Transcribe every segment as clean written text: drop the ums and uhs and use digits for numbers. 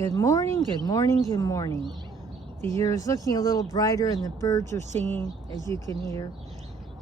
Good morning, good morning, good morning. The year is looking a little brighter and the birds are singing, as you can hear.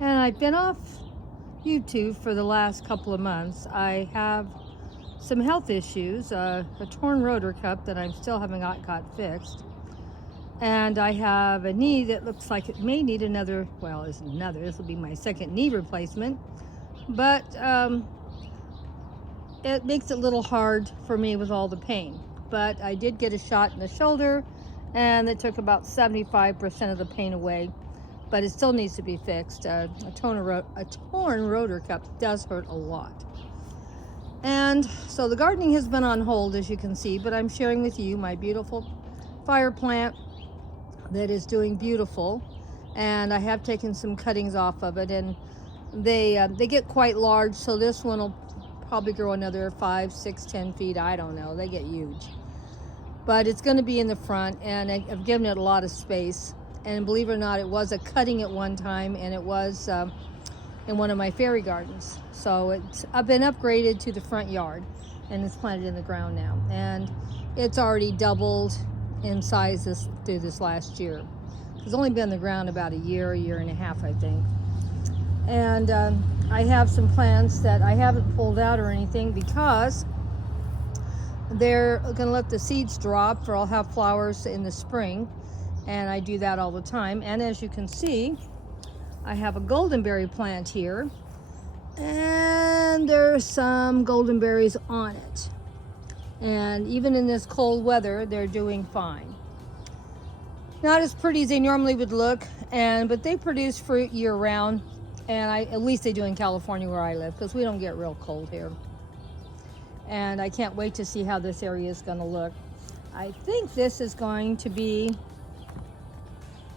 And I've been off YouTube for the last couple of months. I have some health issues, a torn rotor cuff that I still haven't got fixed. And I have a knee that looks like it may need another, well, this will be my second knee replacement. But it makes it a little hard for me with all the pain. But I did get a shot in the shoulder and it took about 75% of the pain away, but it still needs to be fixed. A torn rotor cuff does hurt a lot. And so the gardening has been on hold, as you can see, but I'm sharing with you my beautiful fire plant that is doing beautiful. And I have taken some cuttings off of it, and they get quite large, so this one will probably grow another 5, 6, 10 feet. I don't know, they get huge. But it's going to be in the front, and I've given it a lot of space. And believe it or not, it was a cutting at one time, and it was in one of my fairy gardens. So I've been upgraded to the front yard, and it's planted in the ground now. And it's already doubled in size through this last year. It's only been in the ground about a year and a half, I think. And I have some plants that I haven't pulled out or anything because they're going to let the seeds drop, for I'll have flowers in the spring, and I do that all the time. And as you can see, I have a goldenberry plant here, and there's some goldenberries on it. And even in this cold weather, they're doing fine. Not as pretty as they normally would look, but they produce fruit year round, and at least they do in California where I live, because we don't get real cold here. And I can't wait to see how this area is going to look. I think this is going to be,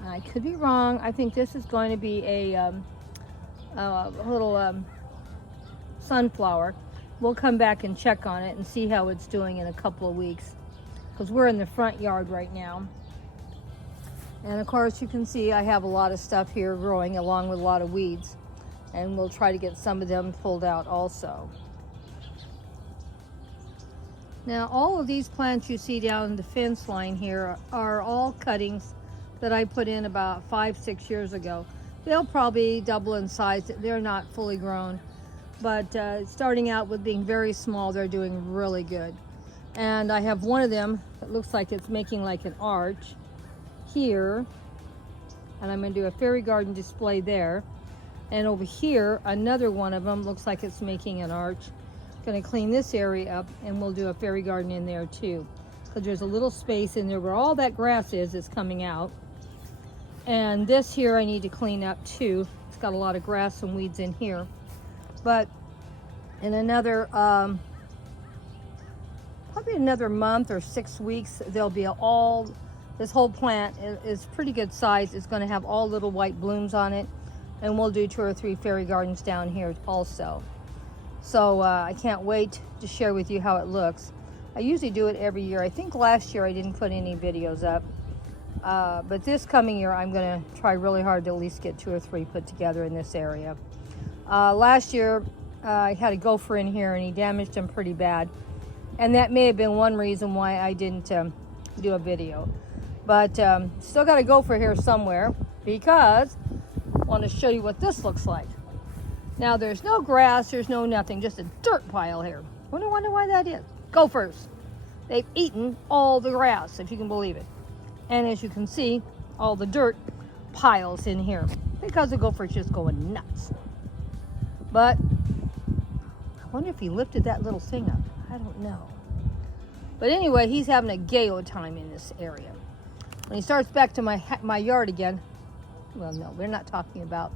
I could be wrong, I think this is going to be a little sunflower. We'll come back and check on it and see how it's doing in a couple of weeks, because we're in the front yard right now. And of course you can see I have a lot of stuff here growing along with a lot of weeds, and we'll try to get some of them pulled out also. Now all of these plants you see down the fence line here are all cuttings that I put in about 5-6 years ago. They'll probably double in size. They're not fully grown, but starting out with being very small, they're doing really good. And I have one of them that looks like it's making like an arch here, and I'm going to do a fairy garden display there. And over here, another one of them looks like it's making an arch. Going to clean this area up, and we'll do a fairy garden in there too, because there's a little space in there where all that grass is coming out. And this here I need to clean up too. It's got a lot of grass and weeds in here. But in another probably another month or 6 weeks, there'll be this whole plant is pretty good size. It's going to have all little white blooms on it, and we'll do 2 or 3 fairy gardens down here also. So I can't wait to share with you how it looks. I usually do it every year. I think last year I didn't put any videos up, but this coming year I'm going to try really hard to at least get 2 or 3 put together in this area. Last year I had a gopher in here, and he damaged them pretty bad, and that may have been one reason why I didn't do a video. But still got a gopher here somewhere, because I want to show you what this looks like. Now there's no grass, there's no nothing, just a dirt pile here. Wonder why that is. Gophers. They've eaten all the grass, if you can believe it. And as you can see, all the dirt piles in here, because the gopher's just going nuts. But I wonder if he lifted that little thing up. I don't know. But anyway, he's having a gay old time in this area. When he starts back to my yard again, well, no, we're not talking about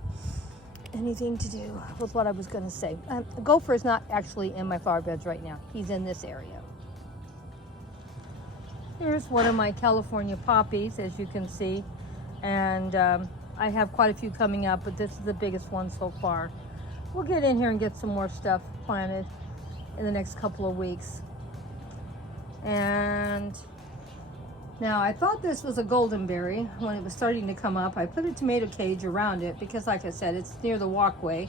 anything to do with what I was going to say. The gopher is not actually in my flower beds right now. He's in this area. Here's one of my California poppies, as you can see. And I have quite a few coming up, but this is the biggest one so far. We'll get in here and get some more stuff planted in the next couple of weeks. And now I thought this was a goldenberry when it was starting to come up. I put a tomato cage around it because, like I said, it's near the walkway,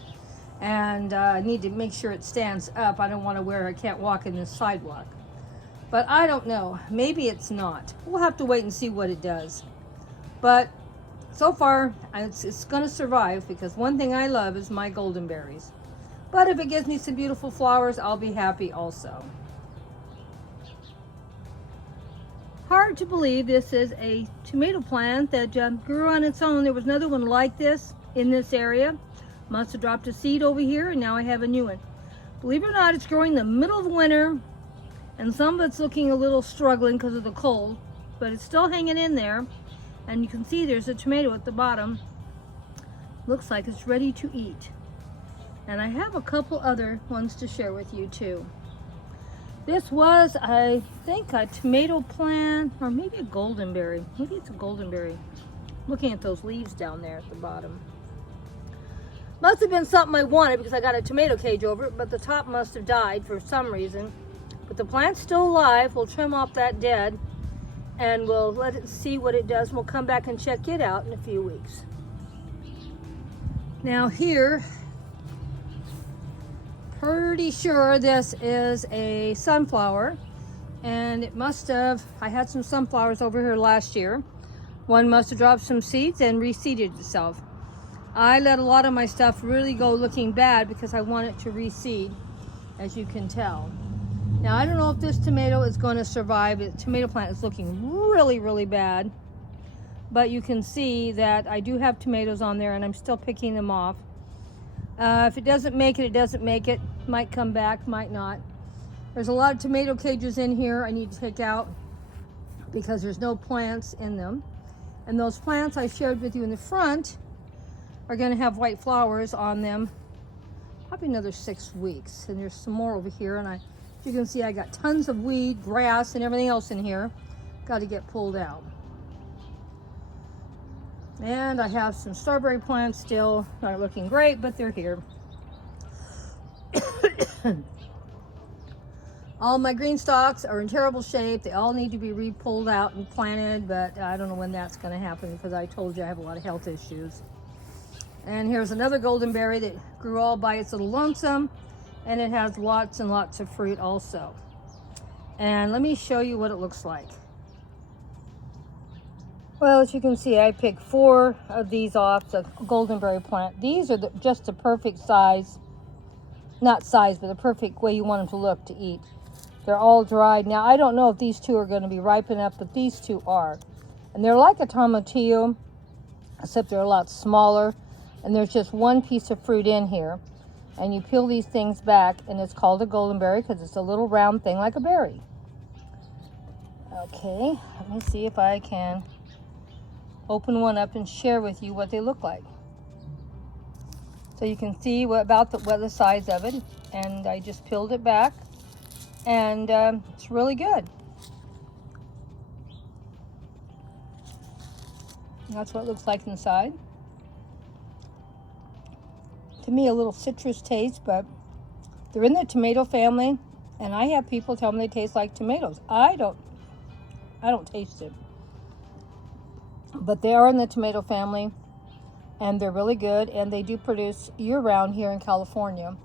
and I need to make sure it stands up. I don't want to where I can't walk in this sidewalk. But I don't know. Maybe it's not. We'll have to wait and see what it does. But so far, it's going to survive because one thing I love is my goldenberries. But if it gives me some beautiful flowers, I'll be happy also. Hard to believe this is a tomato plant that grew on its own. There was another one like this in this area. Must have dropped a seed over here, and now I have a new one. Believe it or not, it's growing in the middle of winter, and some of it's looking a little struggling because of the cold, but it's still hanging in there. And you can see there's a tomato at the bottom. Looks like it's ready to eat. And I have a couple other ones to share with you too. This was, I think, a tomato plant, or maybe a goldenberry. Maybe it's a goldenberry. Looking at those leaves down there at the bottom. Must have been something I wanted because I got a tomato cage over it, but the top must have died for some reason. But the plant's still alive. We'll trim off that dead, and we'll let it see what it does. We'll come back and check it out in a few weeks. Now here, pretty sure this is a sunflower, and it must have, I had some sunflowers over here last year. One must have dropped some seeds and reseeded itself. I let a lot of my stuff really go looking bad because I want it to reseed, as you can tell. Now I don't know if this tomato is going to survive. The tomato plant is looking really, really bad, but you can see that I do have tomatoes on there and I'm still picking them off. If it doesn't make it, it doesn't make it. Might come back, might not. There's a lot of tomato cages in here I need to take out because there's no plants in them. And those plants I shared with you in the front are going to have white flowers on them probably another 6 weeks. And there's some more over here, and you can see I got tons of weed, grass, and everything else in here. Got to get pulled out. And I have some strawberry plants still, not looking great, but they're here. All my green stalks are in terrible shape. They all need to be re-pulled out and planted, but I don't know when that's going to happen because I told you I have a lot of health issues. And here's another goldenberry that grew all by its little lonesome, and it has lots and lots of fruit also. And let me show you what it looks like. Well, as you can see, I picked 4 of these off the goldenberry plant. These are just the perfect size, not size, but the perfect way you want them to look to eat. They're all dried. Now, I don't know if these 2 are going to be ripe enough, but these 2 are. And they're like a tomatillo, except they're a lot smaller. And there's just one piece of fruit in here. And you peel these things back, and it's called a goldenberry because it's a little round thing like a berry. Okay, let me see if I can open one up and share with you what they look like. So you can see what the size of it, and I just peeled it back, and it's really good. And that's what it looks like inside. To me, a little citrus taste, but they're in the tomato family, and I have people tell me they taste like tomatoes. I don't taste it. But they are in the tomato family, and they're really good, and they do produce year-round here in California.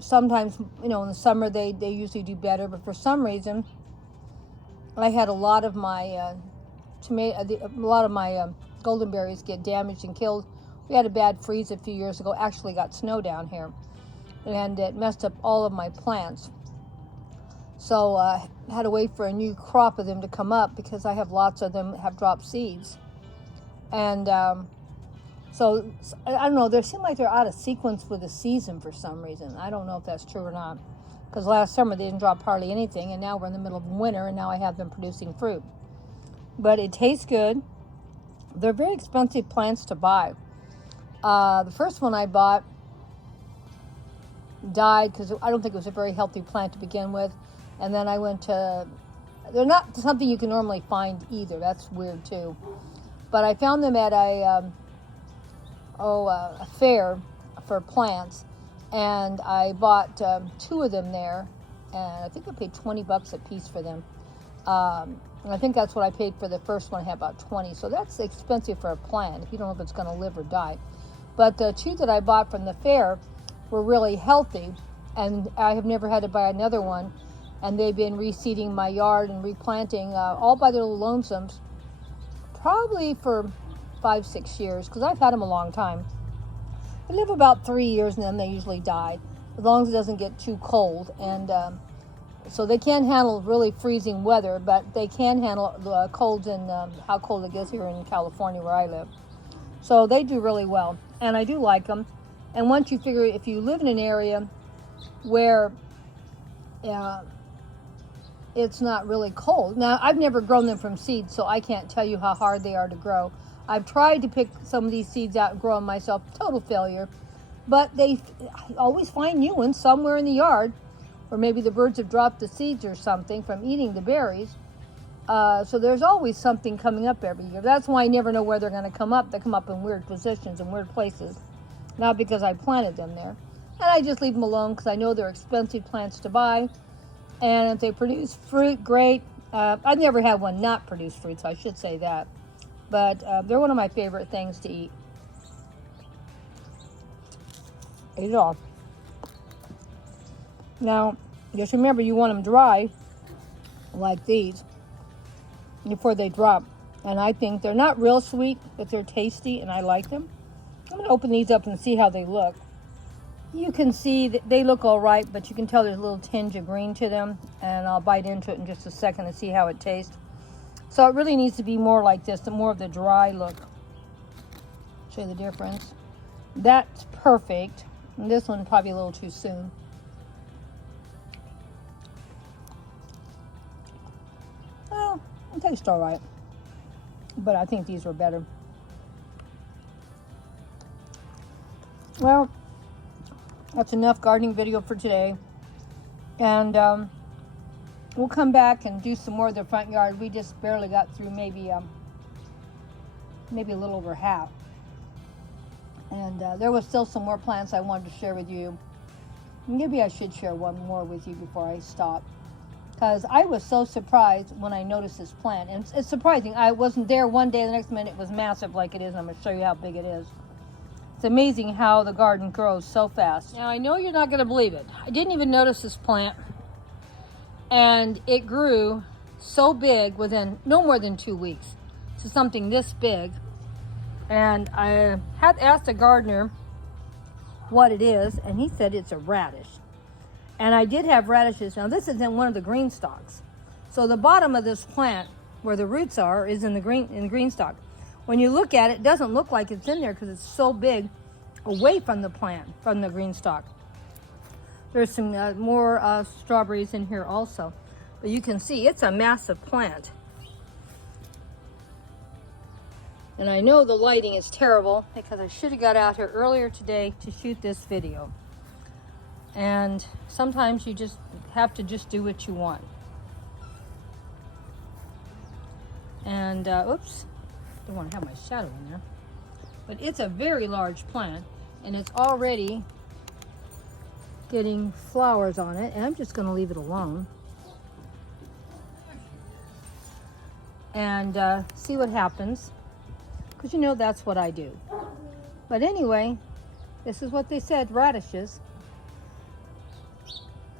Sometimes, in the summer they usually do better, but for some reason, I had a lot of my goldenberries get damaged and killed. We had a bad freeze a few years ago. Actually, got snow down here, and it messed up all of my plants. So I had to wait for a new crop of them to come up because I have lots of them have dropped seeds. And so I don't know, they seem like they're out of sequence with the season for some reason. I don't know if that's true or not, because last summer they didn't drop hardly anything, and now we're in the middle of winter, and now I have them producing fruit. But it tastes good. They're very expensive plants to buy. The first one I bought died because I don't think it was a very healthy plant to begin with. And then I went to, they're not something you can normally find either. That's weird too. But I found them at a fair for plants, and I bought 2 of them there, and I think I paid $20 a piece for them. And I think that's what I paid for the first one. I had about 20, so that's expensive for a plant if you don't know if it's going to live or die. But the 2 that I bought from the fair were really healthy, and I have never had to buy another one. and they've been reseeding my yard and replanting all by their little lonesomes, probably for 5-6 years, because I've had them a long time. They live about 3 years and then they usually die, as long as it doesn't get too cold. And so they can't handle really freezing weather, but they can handle the colds and how cold it gets here in California where I live. So they do really well, and I do like them. And once you figure, if you live in an area where it's not really cold. Now, I've never grown them from seeds, so I can't tell you how hard they are to grow. I've tried to pick some of these seeds out and grow them myself, total failure. But I always find new ones somewhere in the yard, or maybe the birds have dropped the seeds or something from eating the berries. So there's always something coming up every year. That's why I never know where they're going to come up. They come up in weird positions and weird places, not because I planted them there. And I just leave them alone because I know they're expensive plants to buy. And if they produce fruit, great. I've never had one not produce fruit, so I should say that. But they're one of my favorite things to eat. Eat it all. Now, just remember, you want them dry, like these, before they drop. And I think they're not real sweet, but they're tasty, and I like them. I'm going to open these up and see how they look. You can see that they look all right, but you can tell there's a little tinge of green to them, and I'll bite into it in just a second and see how it tastes. So it really needs to be more like this, more of the dry look. Show you the difference. That's perfect. And this one probably a little too soon. Well, it tastes all right, but I think these were better. Well, that's enough gardening video for today, and we'll come back and do some more of the front yard. We just barely got through maybe a little over half, and there was still some more plants I wanted to share with you. Maybe I should share one more with you before I stop, because I was so surprised when I noticed this plant, and it's surprising. I wasn't there one day, the next minute it was massive like it is, and I'm going to show you how big it is. It's amazing how the garden grows so fast. Now, I know you're not going to believe it. I didn't even notice this plant, and it grew so big within no more than 2 weeks to something this big. And I had asked a gardener what it is, and he said it's a radish. And I did have radishes. Now, this is in one of the green stalks. So the bottom of this plant, where the roots are, is in the green stalk. When you look at it, it doesn't look like it's in there because it's so big away from the plant, from the green stalk. There's some more strawberries in here also. But you can see it's a massive plant. And I know the lighting is terrible because I should have got out here earlier today to shoot this video. And sometimes you just have to just do what you want. And, oops. Don't want to have my shadow in there, but it's a very large plant, and it's already getting flowers on it, and I'm just going to leave it alone and see what happens, because you know that's what I do. But anyway, this is what they said: radishes,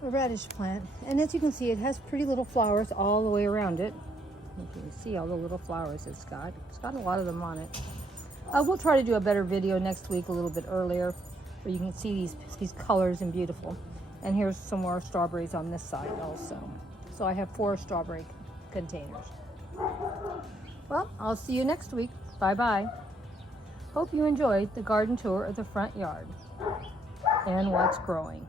a radish plant, and as you can see, it has pretty little flowers all the way around it. You can see all the little flowers it's got. It's got a lot of them on it. We'll try to do a better video next week, a little bit earlier, where you can see these colors and beautiful. And here's some more strawberries on this side also. So I have 4 strawberry containers. Well, I'll see you next week. Bye-bye. Hope you enjoyed the garden tour of the front yard and what's growing.